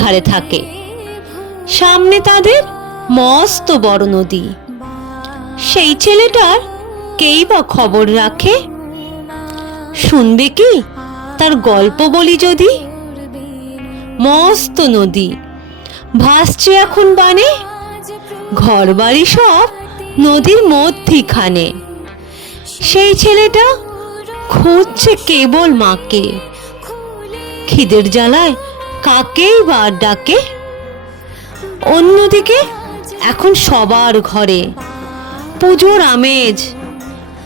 ধারে থাকে। সামনে তাদের মস্ত বড় নদী। সেই ছেলেটার কেই বা খবর রাখে? শুনবে কি তার গল্প বলি যদি। মস্ত নদী ভাসছে এখন বানে, ঘর বাড়ি সব নদীর মধ্যিখানে। সেই ছেলেটা খুঁজছে কেবল মাকে, খিদের জ্বালায় কাকেই বা ডাকে। অন্যদিকে এখন সবার ঘরে পুজোর আমেজ,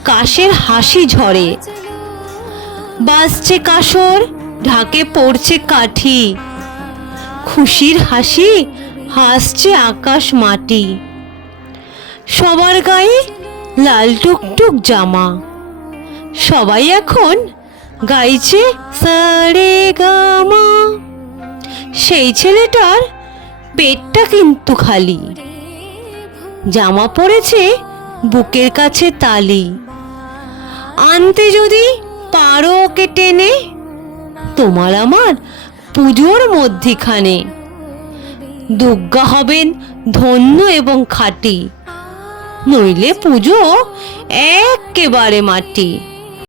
কাশের হাসি ঝরে। বাজছে কাসর, ঢাকে পড়ছে কাঠি, খুশির হাসি হাসছে আকাশ মাটি। সবার গায়ে লাল টুকটুক জামা, সবাই এখন গাইছে সারে গামা। সেই ছেলেটার পেটটা কিন্তু খালি, জামা পড়েছে বুকের কাছে তালি। আনতে যদি পারো ওকে টেনে, তোমার আমার পুজোর মধ্যিখানে। দুর্গা হবেন ধন্য এবং খাঁটি, নইলে পুজো একেবারে মাটি।